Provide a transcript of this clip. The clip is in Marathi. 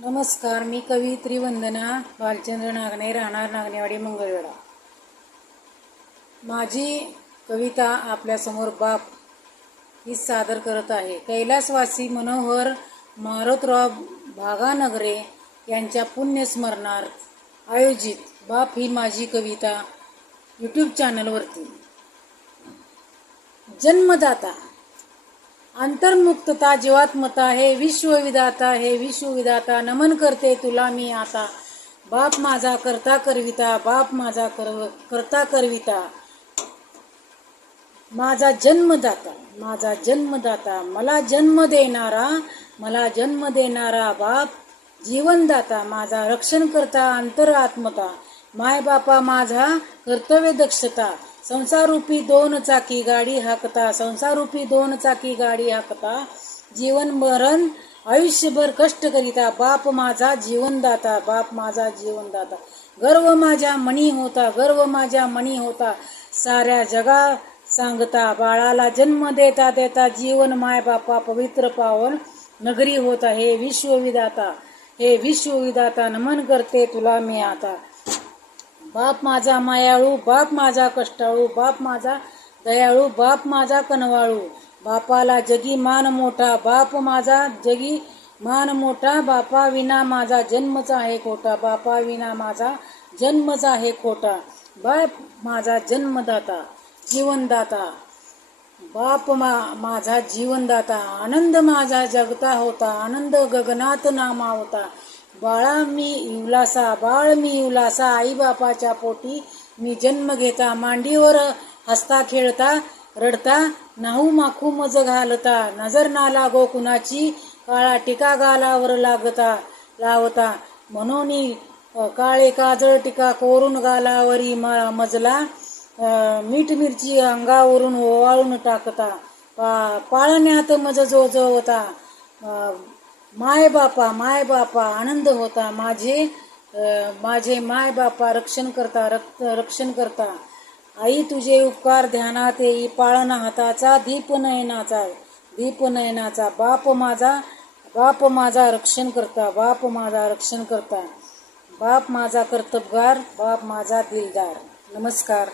नमस्कार मी कवी त्रिवंदना बालचंद्र नागणे राहणार नागणेवाडी मंगळवेढा. माझी कविता आपल्यासमोर बाप ही सादर करत आहे. कैलासवासी मनोहर मारोतराव भागानगरे यांच्या पुण्यस्मरणार्थ आयोजित बाप ही माझी कविता यूट्यूब चॅनलवरती जन्मदाता अंतर्मुक्तता जीवात्मता हे विश्वविधाता हे विश्वविधाता नमन करते तुला मी आता. बाप माझा करता करविता बाप माझा कर करता करविता. माझा जन्मदाता माझा जन्मदाता मला जन्म देणारा मला जन्म देणारा बाप जीवनदाता माझा रक्षण करता अंतरात्मता. माय बापा माझा कर्तव्य दक्षता संसारूपी दोन चाकी गाडी हाकता संसारूपी दोन चाकी गाडी हाकता. जीवन मरण आयुष्यभर कष्ट करिता बाप माझा जीवनदाता बाप माझा जीवनदाता. गर्व माझ्या मणी होता गर्व माझ्या मणी होता. साऱ्या जगा सांगता बाळाला जन्म देता देता जीवन माय बापा पवित्र पावन नगरी होता. हे विश्वविदाता हे विश्वविदाता नमन करते तुला मी आता. बाप माझा मायाळू बाप माझा कष्टाळू बाप माझा दयाळू बाप माझा कनवाळू. बापाला जगी मान मोठा बाप माझा जगी मान मोठा बापा विना माझा जन्मच आहे खोटा बापा विना माझा जन्मच आहे खोटा. बाप माझा जन्मदाता जीवनदाता. बाप मा माझा जीवनदाता आनंद माझा जगता होता आनंद गगनात नामा होता. बाळा मी उलासा बाळ मी उलासा आई बापाच्या पोटी मी जन्म घेता मांडीवर हसता खेळता रडता नाहू माखू मज घालता नजर ना लागो कुणाची काळा टिका गालावर लागता लावता. म्हणून काळे काजळ टिका कोरून गालावरी मा मजला मीठ मिरची अंगावरून ओवाळून टाकता. पा पाळण्यात मज जो माय बापा माय बापा आनंद होता. माझे माझे माय बापा रक्षण करता रक्त रक्षण करता. आई तुझे उपकार ध्यानात येई. पाळणा हाताचा दीप नयनाचा दीप नयनाचा. बाप माझा बाप माझा रक्षण करता बाप माझा रक्षण करता. बाप माझा कर्तबगार बाप माझा दिलदार. नमस्कार.